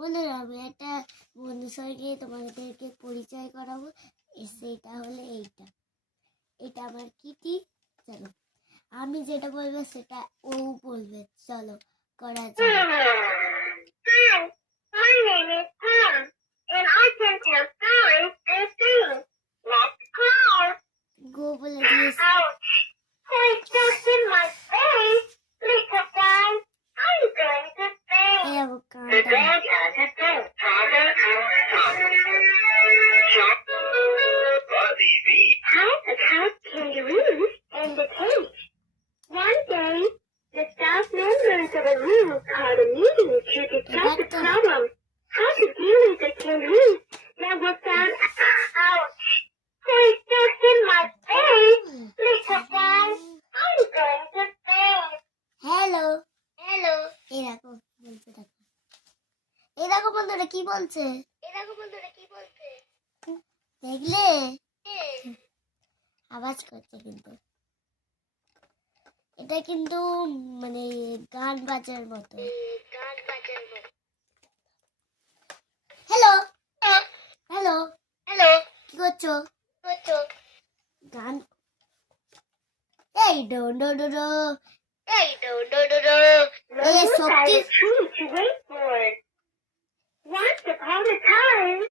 বন্ধুরা আমি একটা বন্ধুর সঙ্গে তোমাদেরকে পরিচয় করাবো। সেটা হলো এটা আমার কিটি। চলো আমি যেটা বলবো সেটা ও বলবে। চলো করা যাক। Hi, my name is Tom, and I can tell stories and sing. Let's go. গো বলে দিয়েছে। Ouch! There's dust in my face. Little guy, I'm going to faint. এই দেখো The কানটা। bad guys are dead. How about kangaroos and the cage? One day, the staff members of a room called a meeting to discuss the problem. How to deal with the kangaroos that were found. Ouch! There's dust in my face. Little guy, I'm going to faint. Hello Hello. এই দেখো বলছে। দেখো এই দেখো বন্ধুরা কি বলছে দেখলে? আওয়াজ করছে কিন্তু এটা কিন্তু মানে গান বাজার মতো। Hello hello Hello. কি করছো? গান এই do do do do. Hey, do. Hey, Look at Sophie. the tree to wait for. Once upon a time,